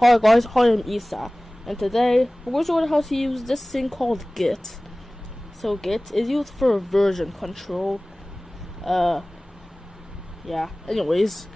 Hi guys, I am Isa, and today we're going to learn how to use this thing called Git. So Git is used for version control. Yeah. Anyways,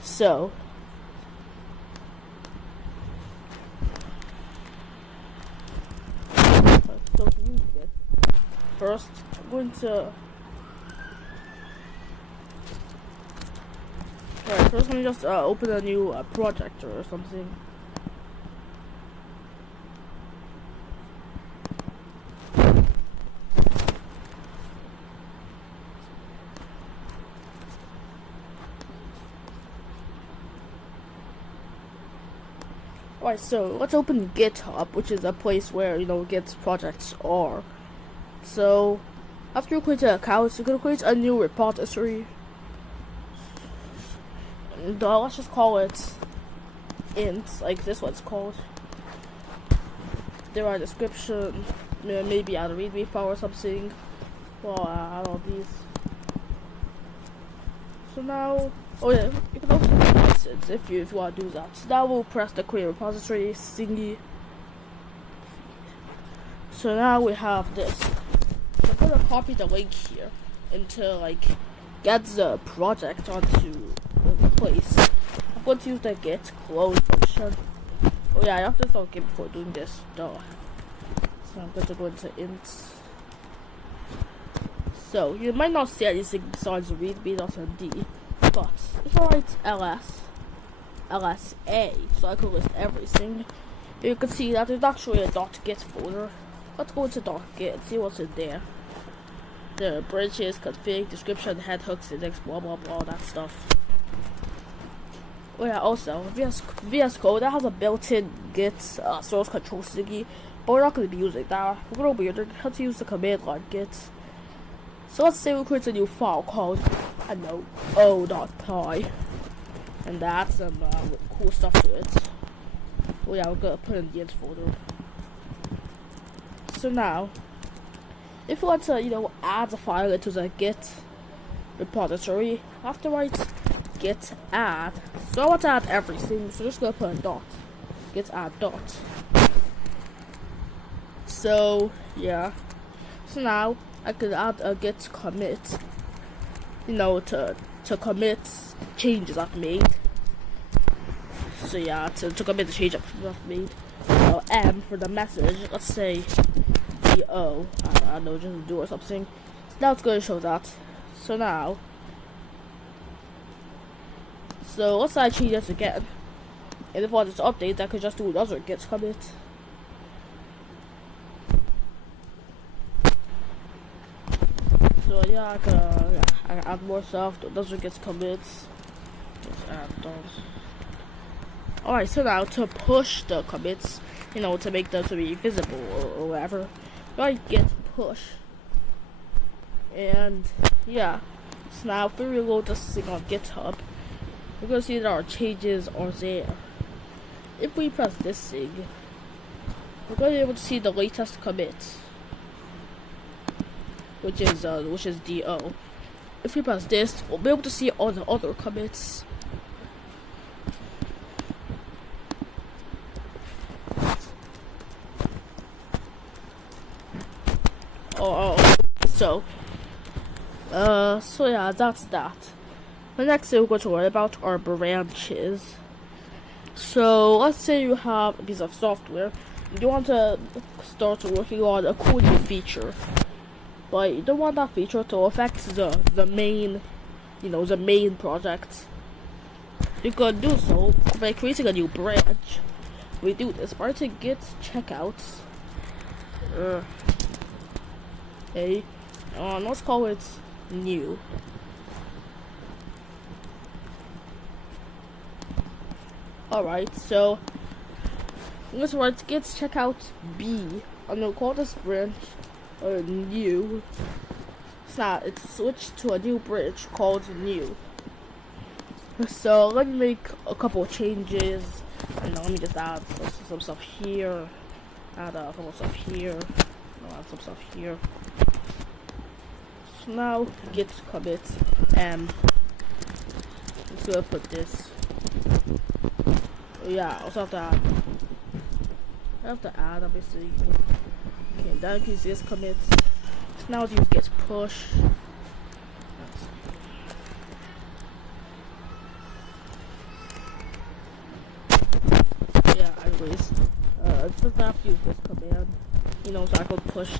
so to use Git, first I'm going to. Alright, first let me just open a new project or something. Alright, so let's open GitHub, which is a place where, Git projects are. So, after you create an account, you're going to create a new repository. And let's just call it int, like this one's called. There are description, maybe add a readme file or something. Well, add all these. So now, oh yeah, you can also do license if you want to do that. So now we'll press the create repository thingy. So now we have this. So I'm gonna copy the link here into get the project onto the place. I'm going to use the get clone function. Oh yeah, I have to install Git before doing this. Duh. So I'm going to go into int. So you might not see anything besides readme.md, but if I write lsa, so I can list everything, you can see that there's actually a .git folder. Let's go into .git and see what's in there. The branches, config, description, head hooks, index, blah blah blah, that stuff. Oh yeah, also VS Code that has a built-in Git source control thingy, but we're not going to be using that. We're going to be using how to use the command line Git. So let's say we create a new file called, I don't know, o.py, and that's some cool stuff to it. Oh yeah, we're gonna put it in the int folder. So now, if we want to, add a file into the Git repository, I have to write git add. So I want to add everything, so just gonna put a dot. Git add dot. So yeah. So now I could add a git commit, to commit changes I've made. So yeah, to commit the change I've made. M for the message, let's say do, I don't know, just do or something. So now it's going to show that. So now, let's say I change this again. And if I want to update, I could just do another git commit. So yeah, I can add more stuff. Those are gets commits. Just add those. Alright, so now to push the commits, to make them to be visible or whatever, I git push. And yeah, so now if we reload this thing on GitHub, we're gonna see that our changes are there. If we press this thing, we're gonna be able to see the latest commit, which is do. If we press this, we'll be able to see all the other commits. So yeah, that's that. The next thing we're going to worry about are branches. So let's say you have a piece of software, you want to start working on a cool new feature, but you don't want that feature to affect the main, the main project. You can do so by creating a new branch. We do this by writing git checkouts. Let's call it new. Alright, so let's write git checkout B. I'm gonna call this branch new. So it's switched to a new branch called new. So let me make a couple of changes. Let me just add some stuff here. Add a couple of stuff here. Add some stuff here. So now git commit M. Just gonna put this. Yeah, I also have to add. I have to add, obviously. Okay, that gives this commits. Now these gets push. Yeah, anyways. Just have to use this command. You know, so I could push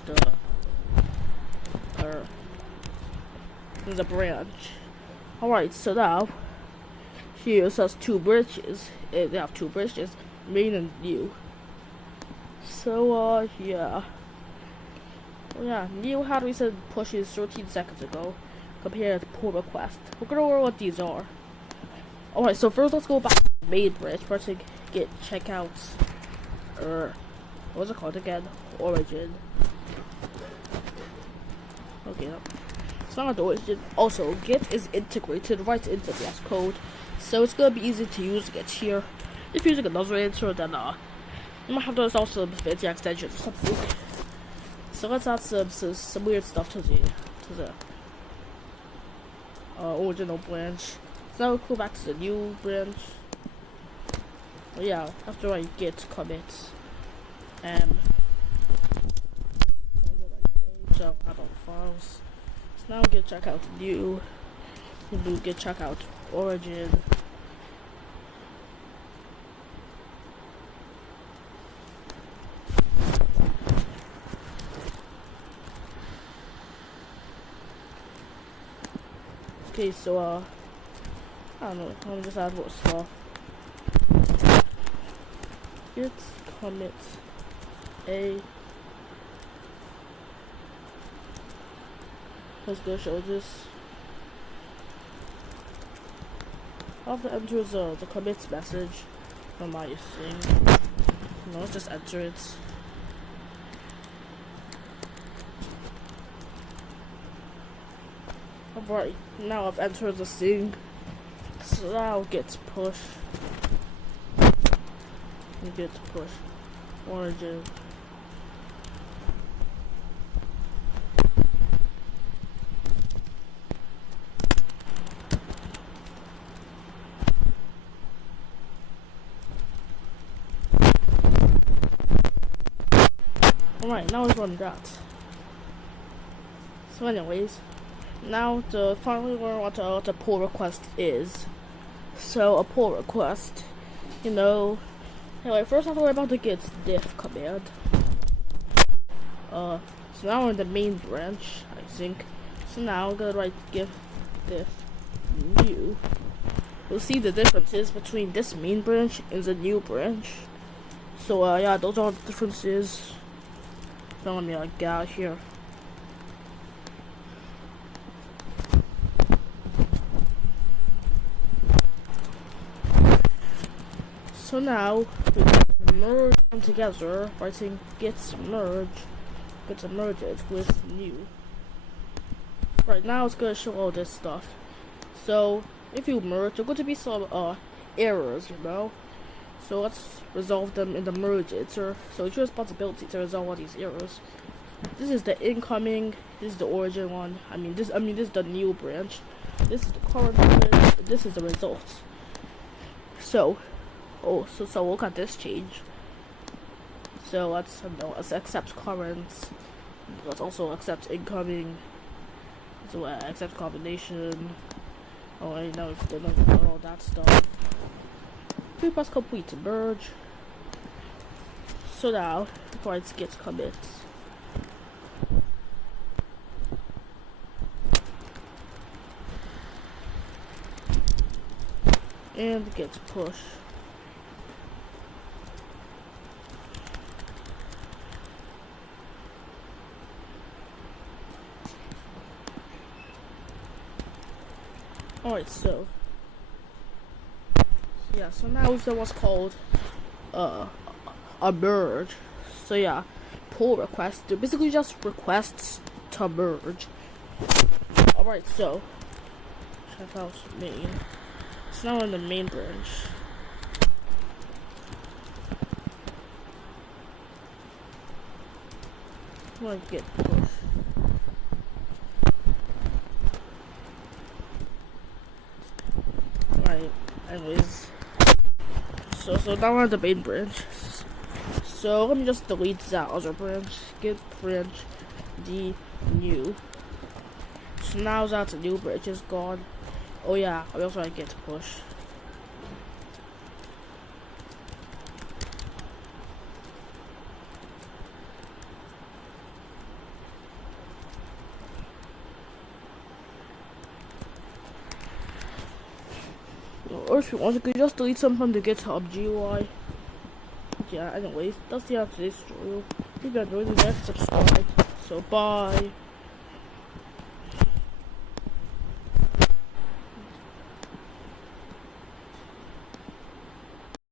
the branch. Alright, so now here says two branches. They have two branches, main and new. So yeah. Yeah, new had recent pushes 13 seconds ago compared to pull request. We're gonna learn what these are. Alright, so first let's go back to the main branch. Pressing get checkouts. What's it called again? Origin. Okay, no. It's not the origin. Also, Git is integrated right into VS Code, so it's gonna be easy to use Git here. If you're using another editor, then you might have to install some fancy extensions or something. So let's add some weird stuff to the original branch. So now we'll go back to the new branch. Oh yeah, after I git commit so I don't files. So now git checkout new. We'll do git checkout origin. Okay, so I don't know, let me just add more stuff. Git commit a. Let's go show this. After enters the commits message from my thing. No, just enter it. Alright, now I've entered the thing. So now gets push. Git push origin. Alright, now we've run that. So anyways, now to finally learn what a pull request is. So a pull request, you know. Anyway, first I have to worry about the git diff command. So now we're in the main branch, I think. So now I'm gonna write diff new. You'll see the differences between this main branch and the new branch. So yeah, those are the differences. So let me get out here. So now we can merge them together, writing git merge it with new. Right now it's gonna show all this stuff. So if you merge, there are going to be some errors, you know. So let's resolve them in the merge editor. So it's your responsibility to resolve all these errors. This is the incoming. This is the origin one. This is the new branch. This is the current branch. This is the results. So look at this change. So let's accept current. Let's also accept incoming. So accept combination. Oh, I know it's done all that stuff. We press complete to merge. So now before it gets commits. And gets push. Alright, so yeah, so now we've done what's called a merge. So yeah, pull requests, they're basically just requests to merge. Alright, so check out main. It's now in the main branch. I'm gonna get push. Right, anyways. So now we're on the main branch. So let me just delete that other branch. Skip branch D new. So now that new branch is gone. Oh yeah, I also get to push. Or if you want, you could just delete some from the GitHub GUI. Yeah, anyways, that's the end of this tutorial. If you enjoyed the next, subscribe. So bye.